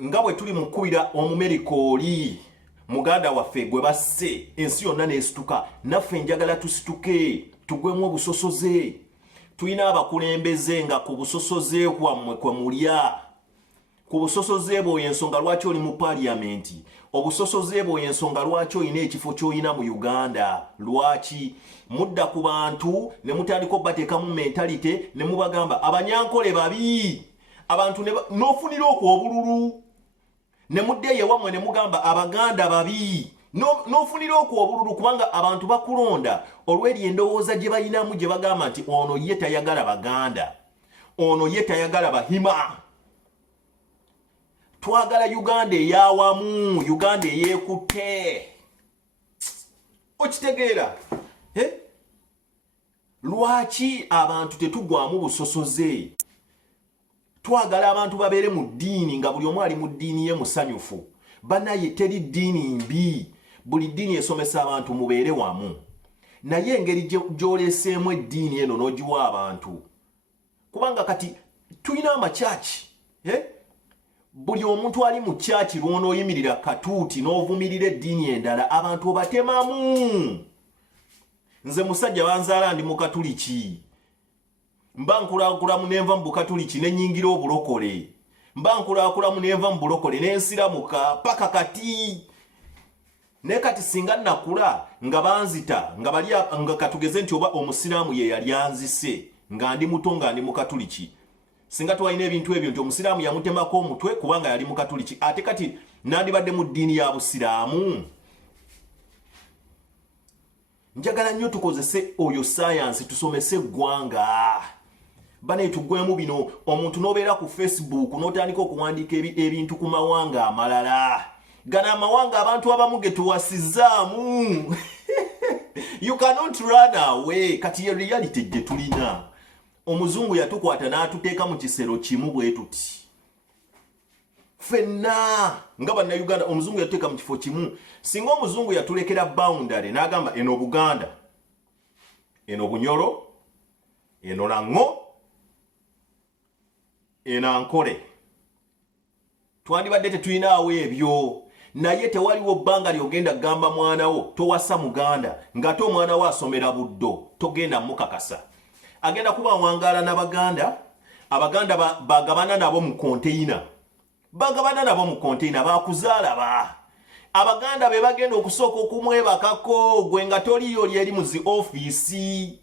nga bwe tuli mukubira omumerikooli muganda waffe gwe basse ensi yonna nesituka naffe njagala tusituke tugwemu obusosoze tulina abakulembeze nga ku busosoze kwammwe kwe mulya ku busosoze bwo ensonga lwaki oli mu paliamenti obusosoze bwo ensonga lwaki olina ekifo ky'olina mu Uganda lwaki mudda ku bantu ne mutandika obbateekamu mentalite ne mubagamba abanyankole babi abantu n'ofunira okw'obululu ne mudde yewammwe ne mugamba abaganda babi n'ofunira okw'obululu kubanga abantu bakulonda olw'eri endowooza gye balinamu gye bagamba nti ono ye tayagala baganda ono ye tayagala bahima twagala Uganda eyawamu Uganda eyeekutte okitegeera lwaki abantu tetugwamu busosoze twagala abantu babeere mu ddiini nga buli omu ali mu ddiini ye musanyufu banaye teri ddiini mbi buli ddiini esomesa abantu mubeere wamu naye engeri gy'oleeseemu eddiini eno n'ogiwa abantu kubanga kati tulina amakyaki buli omuntu ali mu kyaki lw'onooyimirira katuuti n'ovumirira eddiini endala abantu obatemamu nze musajja banzaala ndi mu katuliki mba nkulaakulamu nenva mu bukatuliki nenyingira obulokole mba nkulaakulamu nenva mu bulokole nensiramuka paka kati ne kati singa nakula nga banzita nga bali nga katugeze nti oba omusiraamu ye yali anzise nga ndi muto nga ndi mu katuliki singa twalina ebintu ebyo nti omusiraamu yamutemako omutwe kubanga yali mu katuliki ate kati nandibadde mu ddiini ya busiraamu njagala nnyo tukozese oyo sayansi tusomese eggwanga bane tugwemu bino omuntu n'obeera ku Facebook n'otandika okuwandiika ebintu ku mawanga amalala gana amawanga abantu abamu ge tuwasizaamu you cannot run away kati ye reality gye tulina omuzungu yatukwata n'atuteeka mu kisero kimu bwe tuti fenna nga bannayuganda omuzungu yatuteeka mu kifo kimu singa omuzungu yatulekera boundary n'agamba eno Buganda eno Bunyoro eno Lango eno Ankole twandibadde tetulinawo ebyo naye tewaliwo bbanga lyogenda gamba mwanawo towasa muganda ng'ate omwana wo asomera buddo togenda mukakasa agenda kuba wangaala n'abaganda abaganda bagabana nabo mu konteyina bakuzaala ba abaganda be bagenda okusooka okumwebakako gwe nga toliyo lyeri mu zi ofiisi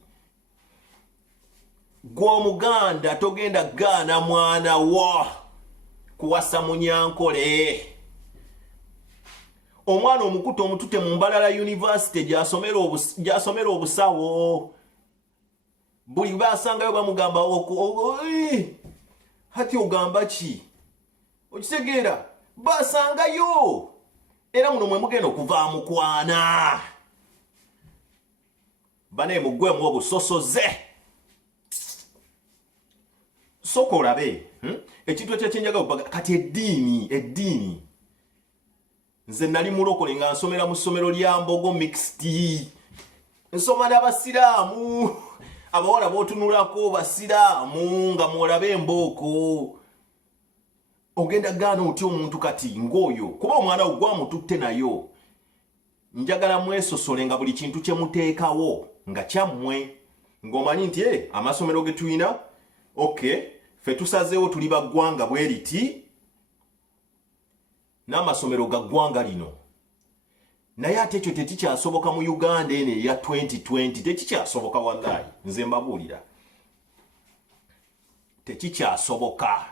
gw'omuganda togenda gaana mwana wo kuwasa munyankole omwana omukutu omutute mu Mbalala University gyasomera obusawo buli basangayo bamugamba hati ogamba ki okitegeera basangayo era muno mwe mugenda okuvaamu kwana bane mugwemu obusosoze soko olabe ekintu ekyo kyenjagala kati eddiini nze nali mulokole nga nsomera mu ssomero lya Mbogo mixed nsoma n'abasiraamu abawala bootunulako basiraamu nga mwolabe embooko ogenda gaana otya omuntu kati ng'oyo kuba omwana wo gwamututte nayo njagala mwesosole nga buli kintu kye muteekawo nga kyammwe ng'omanyi nti amasomero ge tulina okay ffe tusazeewo tuli baggwanga bwe riti n'amasomero ga ggwanga lino naye ate ekyo tekikyasoboka mu Uganda eno eya 2020 tekikyasoboka wallahi nze mbabuulira tekikyasoboka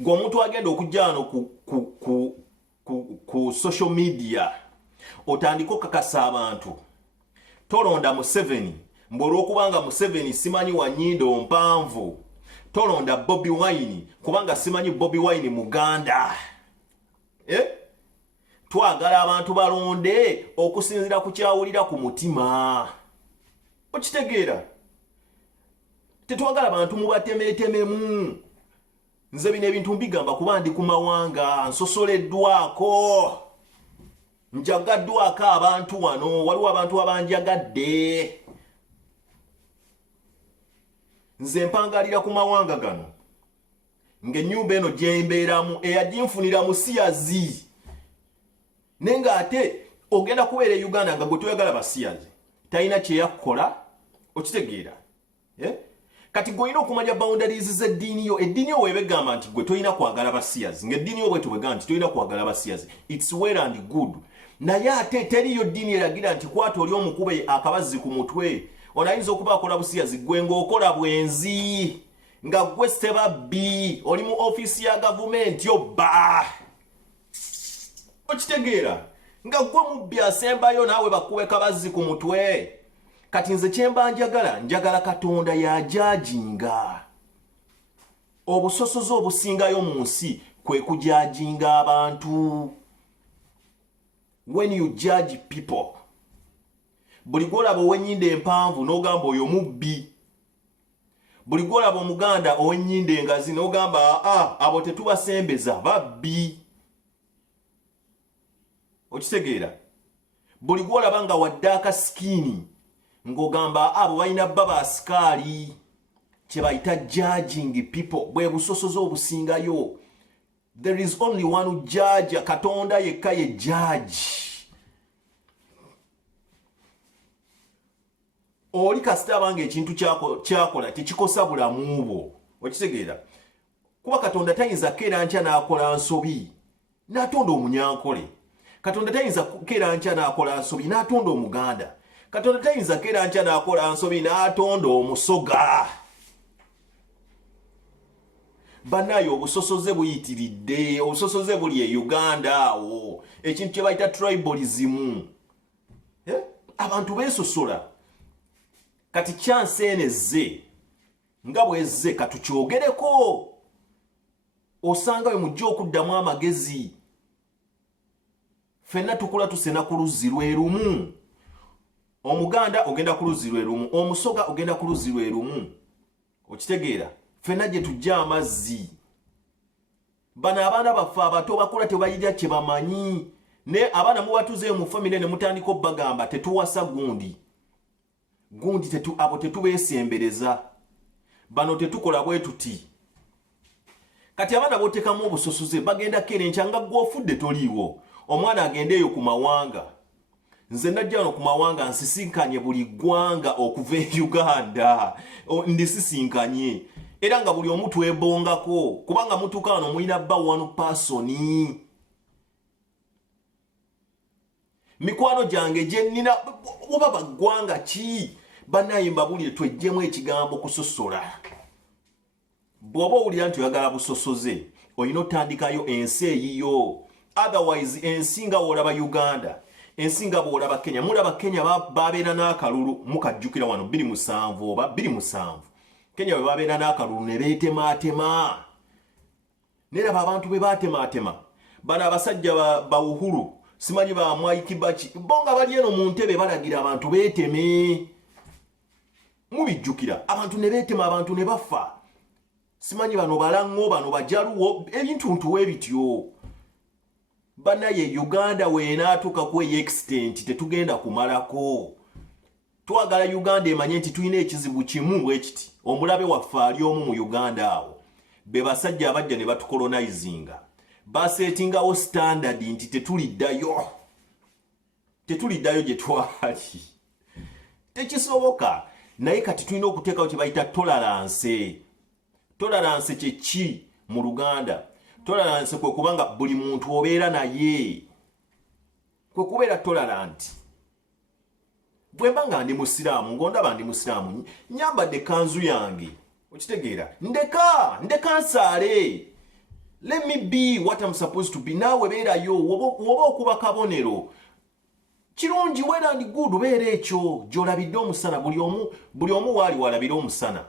ng'omuntu agenda okujja wano ku social media otandika okakasa abantu tolonda Museveni olw'okubanga Museveni simanyi wa nnyindo mpanvu tolonda Bobi Wine kubanga simanyi Bobi Wine Muganda twagala abantu balonde okusinzira ku kyawulira ku mutima okitegeera tetwagala abantu mubatemeetememu nze bino ebintu mbigamba kuba ndi ku mawanga nsosoleddwako njagaddwako abantu wano waliwo abantu abanjagadde nze mpangalira ku mawanga gano ng'ennyumba eno gye mbeeramu eyaginfunira musiyazi nenga ate ogenda kubeera e Uganda nga gwe toyagala basiyazi talina kyeyakukola okitegeera kati gwolina okumanya boundaries z'eddiini yo eddiini yo weebegamba nti gwe tolina kwagala basiyazi ng'eddiini yo bwetu bwegamba nti tolina kwagala basiyazi it's well and good naye ate teriyo ddiini eragira nti kwata oli omukube akabazzi ku mutwe onayinza okuba akola busiyazi gwe ng'okola bwenzi nga gwe sebabbi oli mu ofiisi ya gavumenti obba okitegeera nga gwe mubbi asembayo naawe bakube kabazzi ku mutwe kati nze kyemba njagala Katonda yajajinga obusosozi obusingayo mu nsi kwe kujajinga abantu when you judge people buli gwolaba ow'ennyindo empanvu n'ogamba oyo mubbi buli gwolaba omuganda ow'ennyindo engazi n'ogamba abo tetubasembeza babbi okitegeera buli gwolaba nga wadde akasikini ng'ogamba abo balina baba asikaali kye bayita judging people bwe busosozi obusingayo there is only one judge Katonda yekka ye judge oli kasita abanga ekintu kyakola tekikosa bulamu bwo okitegeera kuba Katonda tayinza keera nkya n'akola nsobi n'atonda omunyankole Katonda tayinza keera nkya n'akola nsobi n'atonda omuganda Katonda tayinza keera nkya n'akola nsobi n'atonda omusoga banaye obusosoze buyitiridde obusosoze buli e Uganda awo ekintu kye bayita tribalism abantu beesosola kati kyanseneze nga bwezze katukyogereko osanga we mujja okuddamu amagezi ffenna tukula tusena ku luzzi lwe lumu omuganda ogenda ku luzzi lwe lumu omusoga ogenda ku luzzi lwe lumu okitegeera ffenna gye tujja amazzi bano abaana baffe abato bakula tebayirya kye bamanyi ne abaana mubatuzeeyo mu famire ne mutandika obbagamba tetuwasa gundi abo tetubeesembereza bano tetukola bwe tuti kati abaana bootekamu obusosoze bagenda kere nkya nga gw'ofudde toliiwo omwana agenda eyo ku mawanga nze najja wano ku mawanga nsisinkanye buli ggwanga okuva e Uganda ndisisinkanye era nga buli omu twebongako kubanga mutuuka wano mulina bba one person mikwano gyange gye nnina oba baggwanga ki bannaye mbabulire twejjemu ekigambo kusosola bw'oba owulira nti oyagala busosoze olina otandikayo ensi eyiyo otherwise ensi nga bw'olaba Uganda ensi nga bw'olaba Kenya mulaba Kenya babeera n'akalulu mukajjukira wano 27 oba 27 Kenya bwe babeera n'akalulu ne beetemaatema neraba abantu bwe baatematema bano abasajja ba Uhuru simanyi ba Mwai Kibaki bonga bali eno mu ntebe balagira abantu beeteme mubijjukira abantu ne beetema abantu ne bafa simanyi bano balango bano bajaluwo ebintu ntuwe bityo banaye Uganda weenaatuuka ku extent tetugenda kumalako twagala Uganda emanye nti tulina ekizibu kimu bwe kiti omulabe waffe ali omu mu Uganda awo be basajja abajja ne batukolonizinga basetingawo standard nti tetuliddayo gye twali tekisoboka naye kati tulina okuteekawo kye bayita tolerance kye ki mu Luganda tolerance kwe kubanga buli muntu obeera naye kwe kubeera tolerant bwe mbanga ndi musiraamu ng'ondaba ndi musiraamu nyambadde kanzu yange okitegeera ndeka nsaale let me be what I'm supposed to be naawe beerayo woba okuba kabonero kirungi well and good beera ekyo gy'olabidde omusana buli omu waali walabira omusana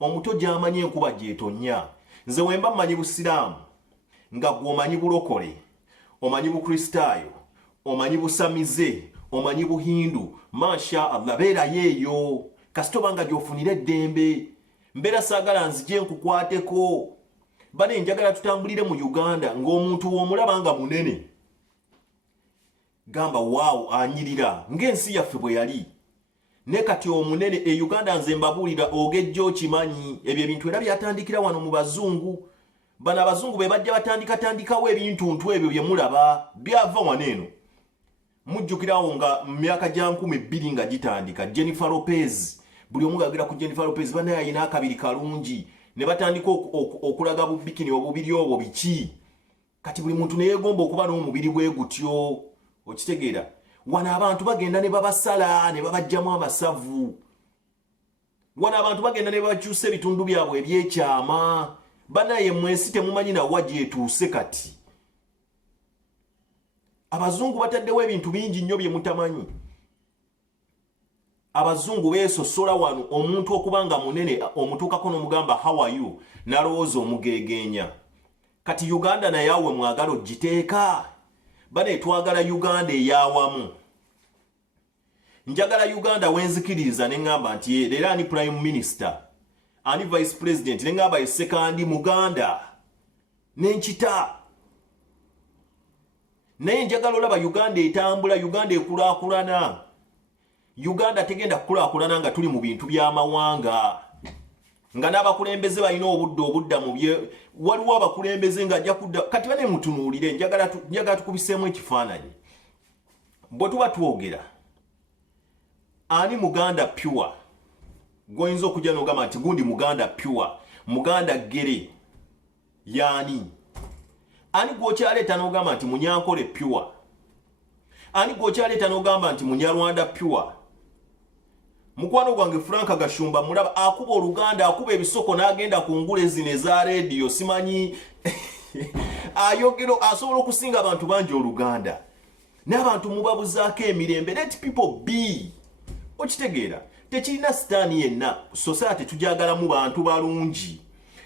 omuto gy'amanyi enkuba gyetonya nze wemba mmanyi busiraamu nga gw'omanyi bulokole omanyi bukristaayo omanyi busamize omanyi buhindu masha Allah beerayo eyo kasita obanga gy'ofunira eddembe mbeera saagala nzije nkukwateko bane njagala tutambulire mu Uganda ng'omuntu w'omulaba nga munene gamba waawo anyirira ng'ensi yaffe bwe yali ne kati omunene Uganda nze mbabuulira ogejja okimanyi ebyo ebintu era byatandikira wano mu bazungu bana abazungu be bajja batandikawo ebintuntu ebyo bye mulaba byava waneeno. Mujjukirawo nga mu myaka gya 2000 nga gitandika Jennifer Lopez, buli omu gagira ku Jennifer Lopez banaye ayina akabiri kalungi, ne batandika okulaga bubikini obubiri obwo biki. Kati buli muntu neegomba okuba n'omubiri gwe gutyo, okitegeera. Wana abantu bagenda ne babasala ne babajjamu amasavu. Wana abantu bagenda ne bakyusa ebitundu byabwe ebyekyama. Banaye mwesi temumanyi na waje etuuse kati. Abazungu bataddewo ebintu bingi nnyo bye mutamanyi. Abazungu beesosola wano omuntu okubanga munene omutuukako n'omugamba how are you nalowooza omugeegenya. Kati Uganda naye awe mwagala ogiteeka. Bane twagala Uganda eyawamu. Njagala Uganda wenzikiriza ne ngamba nti leero ani prime minister, ani vice president, ne ngamba ye second Muganda. Nenkita. Naye njagala olaba Uganda etambula, Uganda ekulaakulana. Uganda tegenda kukulaakulana nga tuli mu bintu by'amawanga. Nga n'abakulembeze balina obudda mu bye, waliwo abakulembeze nga ajja kudda. Kati bane mutunuulire, njagala tukubiseemu ekifaananyi. Bwe tuba twogera ani Muganda pure, goyinza okujja n'ogamba nti gundi Muganda pure, Muganda gere yaani. Ani gwokyaleeta n'ogamba nti Munyankole pure, ani gwokyaleeta n'ogamba nti Munyarwanda pure. Mukwano gwange Frank Gashumba mulaba akuba Oluganda, akuba ebisoko n'agenda ku ngule zino eza radio simanyi ayogero asobola okusinga abantu bangi Oluganda. N'abantu mubabuzaako emirembe, let people be. Okitegeera tekirina sitaani yenna society tujagala mu bantu balungi.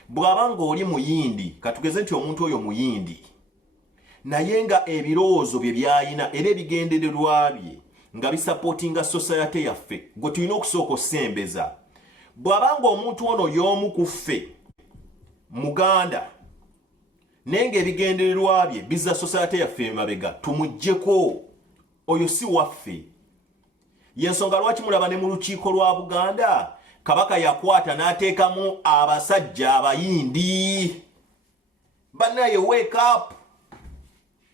Bw'abanga oli muyindi, katugeze nti omuntu oyo muyindi, naye nga ebirowoozo bye byayina era ebigendererwa bye nga bisupportinga society yaffe, gwe tulina okusooka osembeza. Bw'abanga omuntu ono y'omu ku ffe Muganda, naye nga ebigendererwa bye bizza society yaffe emabega, tumuggyeko. Oyo si waffe. Yensonga lwaki mulaba ne mu lukiiko lwa Buganda Kabaka yakwata n'ateekamu abasajja abayindi. Banaye wake up.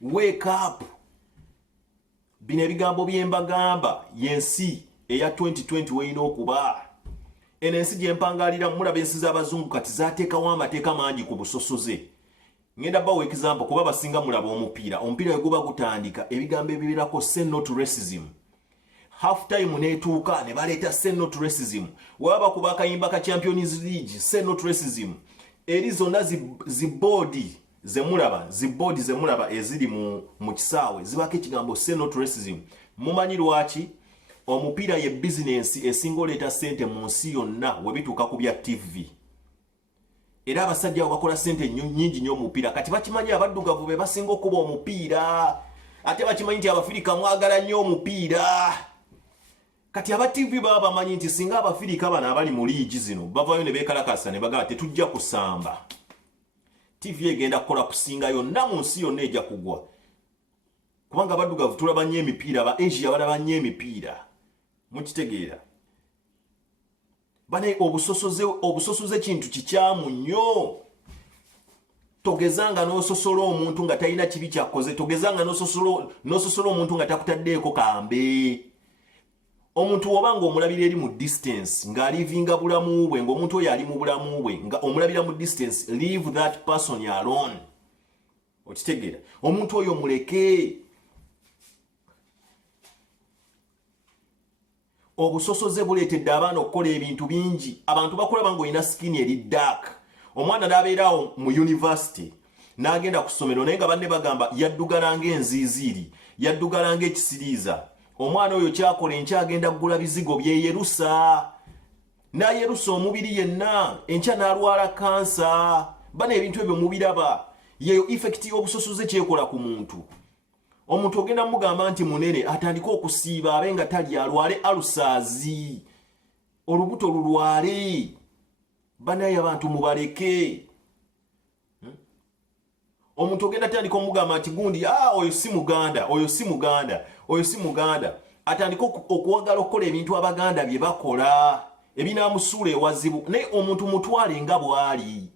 Wake up. Bino ebigambo byembagamba yensi eya 2020 weina okuba. Eno ensi gyempangalira mulaba ensi z'abazungu kati zaateekawo amateeka mangi ku busosoze. Ngenda bawo example kuba basinga mulaba omupiira. Omupiira we guba gutandika ebigambo ebibeerako say no to racism. Half time netuuka ne baleeta say no to racism. Waba kuba akayimba ka Champions League say no to racism. Eri zonna zibodi zemulaba eziri mu kisaawe zibako ekigambo say no to racism. Mumanyi lwaki? Omupiira ye business esinga oleeta sente mu nsi yonna we bituuka ku bya TV. Era abasajja abo bakola sente nyingi nnyo omupiira. Kati bakimanyi abaddugavu be basinga okuba omupiira. Ate bakimanyi nti Abafirika mwagala nnyo omupiira. Kati aba TV baba bamanyi nti singa Abafirika bano abali mu liigi zino bavayo ne beekalakasa ne bagamba tetujja kusamba, TV egenda kukola kusinga yonna mu nsi yonna ejja kugwa. Kubanga abaddugavu tulaba nnyo emipiira, aba Asia balaba nnyo emipiira. Mukitegeera. Bane obusosoze kintu kikyamu nnyo. Togezanga n'ososola omuntu nga talina kibi kyakoze. Togezanga n'ososola omuntu nga takutaddeeko kambe. Omuntu obanga omulabira eri mu distance nga alivinga bulamu bwe, ng'omuntu oyo ali mu bulamu bwe nga omulabira mu distance, leave that person alone. Okitegeera. Omuntu oyo muleke. Obusosoze buleetedde abaana okukola ebintu bingi. Abantu bakulaba ng'olina skin eri dark. Omwana n'abeerawo mu university n'agenda ku ssomero naye nga banne bagamba yaddugala ng'enziiziri, yaddugala ng'ekisiriiza. Omwana oyo kyakola enkya agenda kugula bizigo byeyerusa. N'ayerusa omubiri yenna, enkya n'alwala kansa. Bano ebintu ebyo mubiraba. Yeyo effect y'obusosoze kyekola ku muntu. Omuntu ogenda mugamba nti munene atandika okusiiba abe nga tali alwale alusaazi. Olubuto lulwale. Banaye abantu mubaleke. Omuntu ogenda atandika omugamba nti gundi oyo si Muganda, oyo si Muganda, oyo si Muganda. Atandika okuwagala okukola ebintu Abaganda bye bakola ebinaamusuula ewazibu. Naye omuntu mutwale nga bw'ali.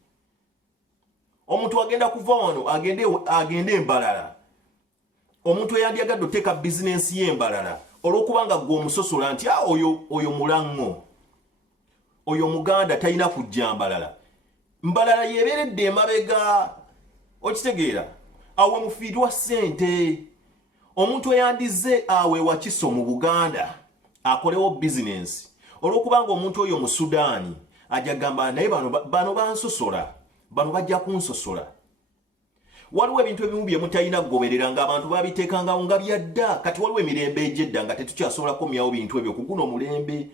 omuntu agenda kuva wano agende embalala omuntu eyandyagadde oteeka bizinensi y'embalala olw'okubanga gwe omusosola nti oyo mulango oyo muganda talina kujja mbalala yebeeredde emabega okitegeera awe mufiirwa ssente omuntu eyandize awe wakiso mu Buganda akolewo bizinensi olw'okubanga omuntu oyo mu Sudaani ajja gamba naye bano bansosola bano bajja kunsosola waliwo ebintu ebimu bye mutalina kugoberera ng'abantu babiteekangawo nga byadda kati waliwo emirembe egyedda nga tetukyasobola komyawo bintu ebyo ku guno mulembe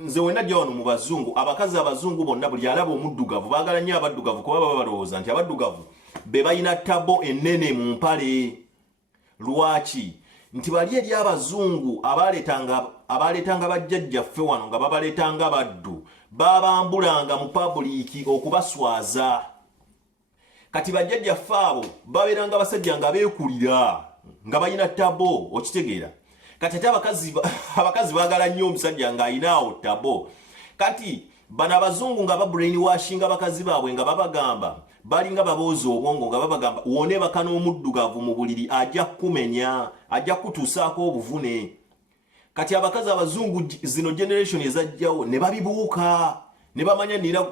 nze wena jja wano mu bazungu abakazi abazungu bonna buli alaba omuddugavu baagala nnyo abaddugavu kuba baba balowooza nti abaddugavu be balina tabo ennene mu mpale lwaki nti bali eri abazungu abaleetanga bajjajjaffe wano nga babaleetanga baddu babambulanga mu pabuliiki okubaswaza kati bajjajjaffe abo babeeranga basajja nga beekulira nga balina tabo okitegeera kati ate abakazi baagala nnyo omusajja ng'alinaawo tabo kati bano abazungu nga babrainwashinga abakazi baabwe nga babagamba balinga babooza obwongo nga babagamba wonebaka n'omuddugavu mu buliri ajja kumenya ajja kutuusaako obuvune kati abakazi abazungu zino generation ezajjawo ne babibuuka ne bamanya nina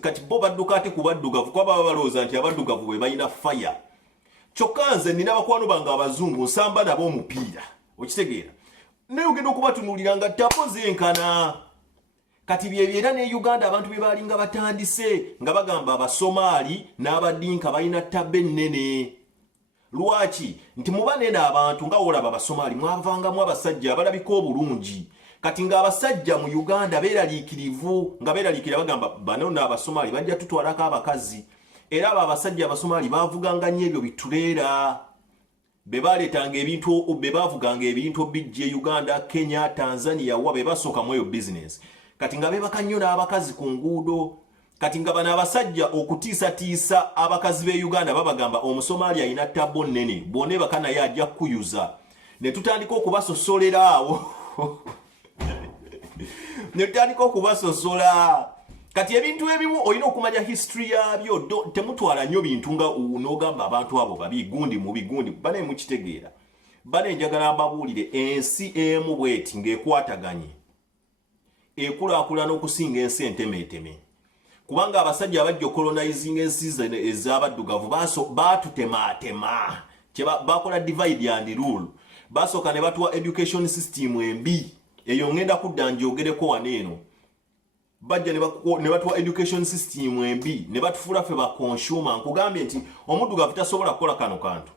kati bo badduka ate ku baddugavu kuba baba balowooza nti abaddugavu bwe balina faya kyokka nze nina bakwano bange abazungu nsamba nabo omupiira okitegeera naye ogenda okubatunuulira nga tapo zenkana kati byebyera ne Uganda abantu be balinga batandise nga bagamba abasomaali n'abadinka balina tabbe ennene lwaki nti muba nene abantu nga olaba abasomaali mwavangamu abasajja abalabika obulungi kati ng'abasajja mu Uganda beeraliikirivu nga beeraliikira bagamba bano n'abasomaali bajja tutwalako abakazi era abo abasajja abasomaali baavuganga nnyo ebyo bituleera be baaleetanga ebintu be baavuganga ebintu bijje Uganda Kenya Tanzania wa be basooka mu eyo bizinensi kati nga beebaka nnyo n'abakazi ku nguudo kati nga bano abasajja okutiisatiisa abakazi b'e Uganda babagamba omusomaali alina tabo nnene bw'oneebaka naye ajja kukuyuza ne tutandika okubasosolera awo ne tutandika okubasosola kati ebintu ebimu olina okumanya history yabyo temutwala nnyo bintu nga n'ogamba abantu abo babi gundi mu bigundi bane mukitegeera bane njagala mbabuulire ensi emu bweti ng'ekwataganye ekulaakulana okusinga ensi entemeeteme kubanga abasajja abajja colonizing ensi ez'abaddugavu baatutemaatema bakola divide and rule basooka ne batuwa education system embi eyo ngenda kudda njogereko waneeno bajja ne batuwa education system embi ne batufuula ffe ba consumer nkugambye nti omuddugavu tasobola kukola kano kantu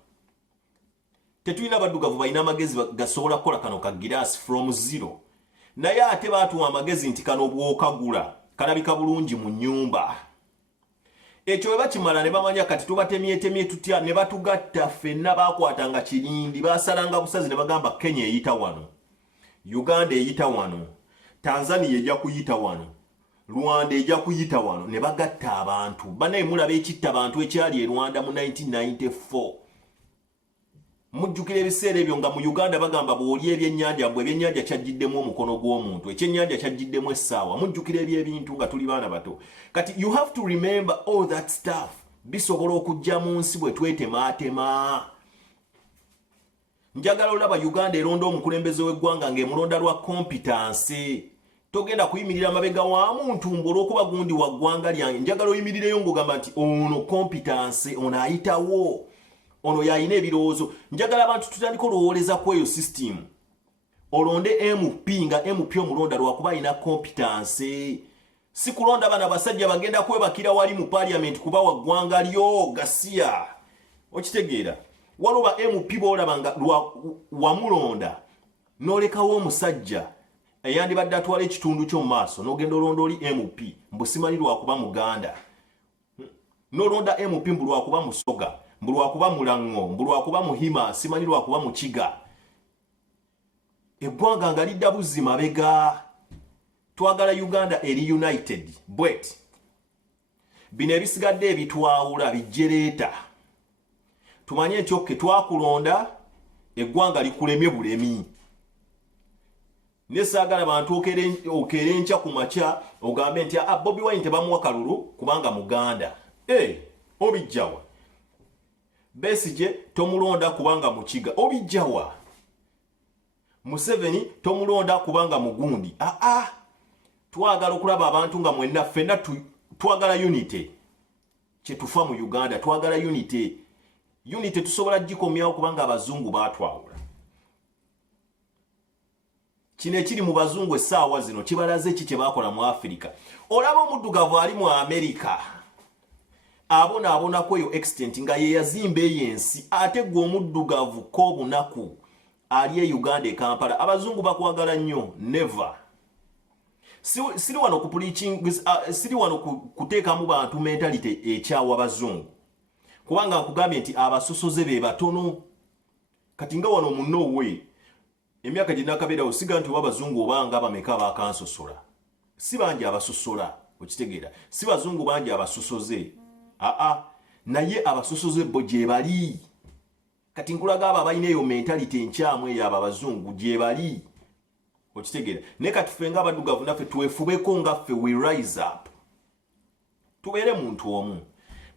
tetulina baddugavu balina amagezi gasobola kukola kano ka giraasi from zero naye ate baatuwa amagezi nti kano bw'okagula kalabika bulungi mu nnyumba ekyo bwe bakimala ne bamanya kati tubatemyetemye tutya ne batugatta ffenna baakwatanga kirindi baasalanga busazi ne bagamba Kenya eyita wano Uganda eyita wano Tanzania ejja kuyita wano Rwanda ejja kuyita wano ne bagatta abantu banaye mulaba ekitta abantu ekyali e Rwanda mu 1994 mujjukira ebiseera ebyo nga mu Uganda bagamba bw'oli ebyennyanja mbwe ebyennyanja kyajjiddemu omukono gw'omuntu ekyennyanja kyajjiddemu essaawa mujjukira ebyebintu nga tuli baana bato kati you have to remember all that stuff bisobola okujja mu nsi bwe twetemaatema njagala olaba Uganda eronda omukulembeze w'eggwanga ng'emulonda lwa competence togenda kuyimirira mabega wa muntu olw'okuba gundi wa ggwanga lyange njagala oyimirireyo ng'ogamba nti ono competence ono ayitawo ono yalina ebirowoozo njagala abantu tutandika olowooleza ku eyo system olonde MP nga MP omulonda lwakuba alina competence si kulonda bana basajja bagenda kwebakira wali mu parliament kuba wa ggwanga lyo gasiya okitegeera waloba MP boolaba nga wamulonda n'olekawo omusajja eyandibadde atwala ekitundu ky'omu maaso n'ogenda olonda oli MP mbusimanyi lwakuba muganda n'olonda MP mbu lwakuba musoga mbu lwakuba mulango mbu lwakuba muhima simanyi lwakuba mukiga eggwanga nga lidda buzzi mabega twagala Uganda eri united bwet bino ebisigadde ebitwawula bijjereeta tumanye nti okke twakulonda eggwanga likulemye bulemi nesaagala bantu okere nkya ku makya ogambe nti Bobi Wine tebamuwa kalulu kubanga muganda Obijjawa. Besigye tomulonda kubanga mukiga. Obijjawa. Museveni tomulonda kubanga mugundi. Twagala okulaba abantu nga mwenna ffenna twagala unity. Kyetufa mu Uganda twagala unity. Unity tusobola gikomyawo kubanga abazungu batwawula. Kino ekiri mu bazungu essaawa zino kibalaze ki kye bakola mu Afirika. Olaba omuddugavu ali mu Amerika abonaabonako eyo extent nga ye yazimba eyensi ate gwe omuddugavu ko bunaku ali e Uganda e Kampala. Abazungu bakwagala nnyo. Never. Siri wano ku preaching, siri wano kuteekamu bantu mentality ekyawa abazungu. Kubanga nkugambye nti abasosoze be batono. Kati nga wano mu Norway emyaka gye nakabeerawo siga nti abazungu obanga bameka bakansosola. Si bangi abasosola, okitegeera. Si bazungu bangi abasosoze. Naye abasosoze bo gye bali. Kati nkulaga abo abalina eyo mentality enkyamu eyo abazungu gye bali. Okitegeera. Ne kati ffe nga abaddugavu naffe twefubeko nga ffe we rise up. Tubeere muntu omu.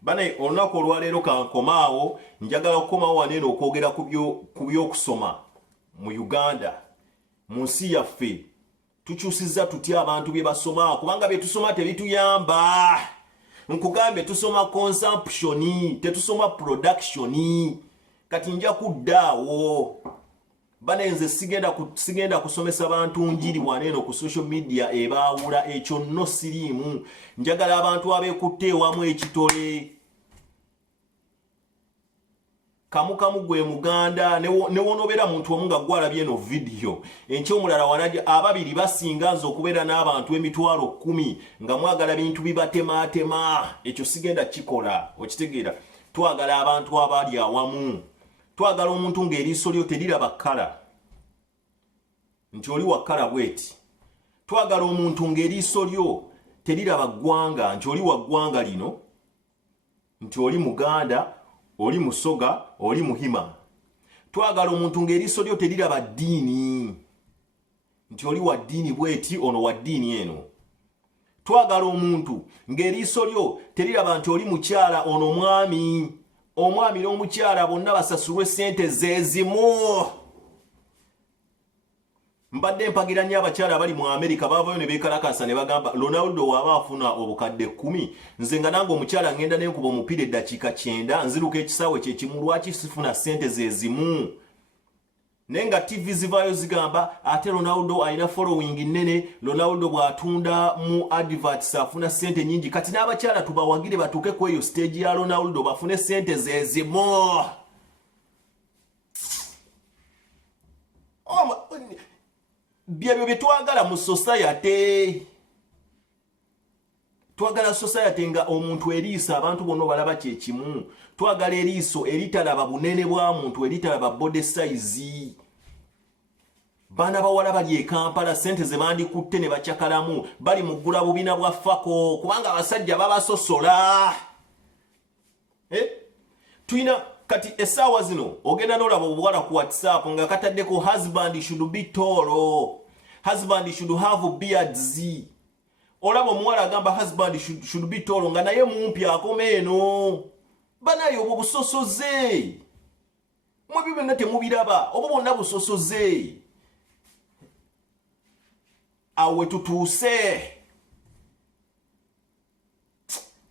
Bane olunaku olwaleero kankomaawo njagala okukomawo waneeno okwogera ku by'okusoma mu Uganda. Mu nsi yaffe tukyusizza tutya abantu bye basoma kubanga bye tusoma tebituyamba. Nkugambye tusoma consumption, tetusoma production. Kati nja kuddaawo. Banenze sigenda kusomesa abantu njiri waneeno ku social media ebaawula ekyo nno siriimu. Njagala abantu abeekutte ewamu ekitole. Kamu gwe Muganda ne wonobeera muntu omu nga gwalabye eno video. Ekyomulala wanaja ababiri basinga nze okubeera n'abantu emitwalo 10 nga mwagala bintu bibatematema. Ekyo sigenda kikola. Okitegeera. Twagala abantu abali awamu. Twagala omuntu ng'eriiso lyo teriraba kkala nti oli wa kkala bweti. Twagala omuntu ng'eriiso lyo teriraba ggwanga nti oli wa ggwanga lino, nti oli Muganda, oli Musoga, oli Muhima. Twagala omuntu ng'eriiso lyo teriraba ddiini nti oli wa ddiini bweti, ono wa ddiini eno. Twagala omuntu ng'eriiso lyo teriraba nti oli mukyala, ono mwami. Omwami n'omukyala bonna basasulwe ssente zezimu. Mbadde mpagiranye abakyala bali mu Amerika baavayo ne beekalakasa ne bagamba Ronaldo waba afuna obukadde 10 nze nga nange omukyala ngenda n'enkuba omupiira eddakiika 9 nziruka ekisaawe kye kimu lwaki sifuna ssente zezimu. Naye nga TV zivaayo zigamba ate Ronaldo alina following nnene, Ronaldo bw'atunda mu adverts afuna ssente nyingi. Kati n'abakyala tubawagire batuuke ku eyo stage ya Ronaldo bafune ssente zezimu. Byebyo bye twagala mu society. Twagala society nga omuntu eriisa abantu bonna balaba kye kimu. Twagala eriiso eritalaba bunene bwa muntu, eritalaba body size. Baana bawala bali e Kampala ssente ze bandikutte ne bakyakalamu bali mu ggula bubina bwa fako kubanga abasajja babasosola. Tuyina kati essaawa zino ogenda n'olaba obuwala ku WhatsApp nga kataddeko husband should be tall, husband should have beards. Olaba omuwala agamba husband should be tall nga naye mumpi akoma eno. Banayo obwo busosoze. Mwe byonna temubiraba obwo bonna busosoze. Awe tutuuse.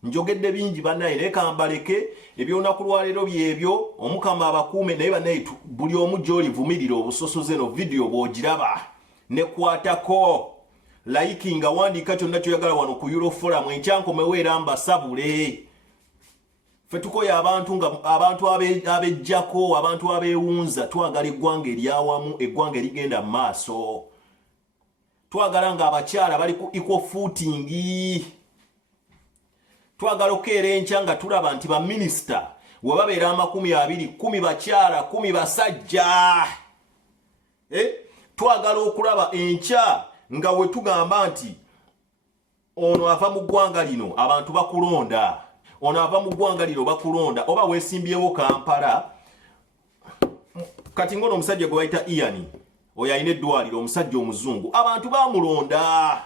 Njogedde bingi banaye naye kambaleke ebyolunaku lwaleero byebyo omukama abakuume naye banaye buli omu gy'olivumirira obusosoze no video bw'ogiraba nekwatako like nga wandiika kyonna kyoyagala wano ku Euroforum enkyankomewo era mbasabule. Ffe tukoya abantu nga abantu abejjako abantu abeewunza twagala eggwanga eryawamu eggwanga erigenda mu maaso. Twagala nga abakyala bali ku equal footing. Twagala okeera enkya nga tulaba nti baminisita we babeera 20 10 bakyala 10 basajja. Twagala okulaba enkya nga we tugamba nti ono ava mu ggwanga lino abantu bakulonda, ono ava mu ggwanga lino bakulonda, oba weesimbyewo Kampala. Kati ngono omusajja gwe bayita Ian oyo alina eddwaliro omusajja omuzungu abantu bamulonda.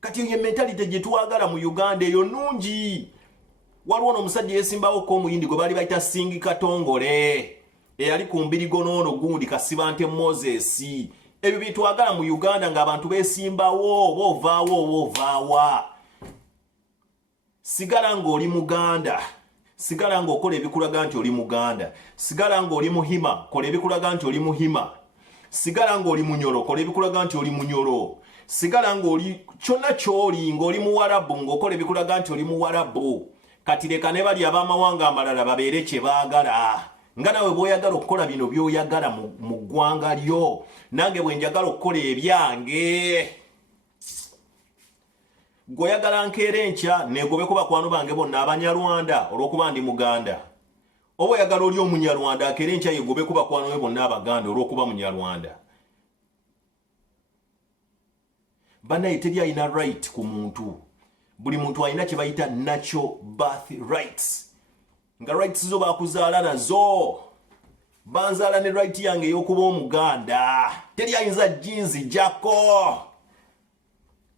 Kati ye mentality gye twagala mu Uganda eyo nnungi. waliwo n'omusajja yesimbawo ko omuyindi gwe bali bayita Singi Katongole eyali ku mbirigo n'ono gundi Kasibante Moses. Ebyo byetwagala mu Uganda ng'abantu beesimbawo oba sigala ng'oli Muganda, sigala ng'okola ebikulaga nti oli Muganda, sigala ng'oli Muhima, kola ebikulaga nti oli Muhima, sigala ng'oli Munyoro, kola ebikulaga nti oli Munyoro, sigala ng'oli kyonna ky'oli ng'oli Muwarabu, ng'okola ebikulaga nti oli Muwarabu. Kati leka ne bali ab'amawanga amalala babeere kye baagala. Nga nawe bw'oyagala okukola bino by'oyagala mu ggwanga lyo, nange bwe njagala okukola ebyange. Gwoyagala nkeera enkya neegobe ku bakwano bange bonna Abanyarwanda olw'okuba ndi Muganda. Oba oyagala oli Omunyarwanda akeera enkya yeegobe ku bakwano be bonna Abaganda olw'okuba Munyarwanda. Bannaye teri alina right ku muntu. Buli muntu alina kye bayita natural birth rights. Nga rights zo baakuzaala nazo. Banzaala ne right yange ey'okuba Omuganda. Teri ayinza jinzi jako.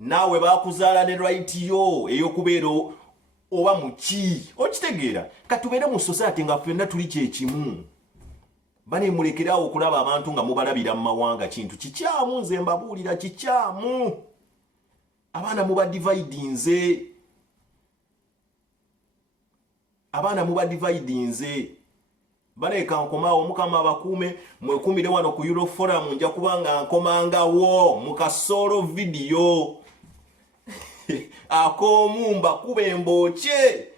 Naawe baakuzaala ne right yo ey'okubeera oba muki. Okitegeera? Katubeere mu society nga ffenna tuli kyekimu. Bane mulekerawo okulaba abantu nga mubalabira mu mawanga kintu kikyamu, nze mbabuulira kikyamu. Abaana mubadividinze. Baleka nkomaawo Mukama abakuume mwekumire wano ku Euroforum nja kubanga nkomangawo mu kasolo video. Akomumba kube emboche.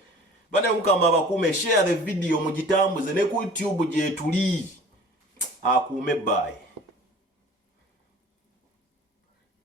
Bane Mukama abakuume share the video mugitambuze ne ku YouTube gye tuli. Akuume bye.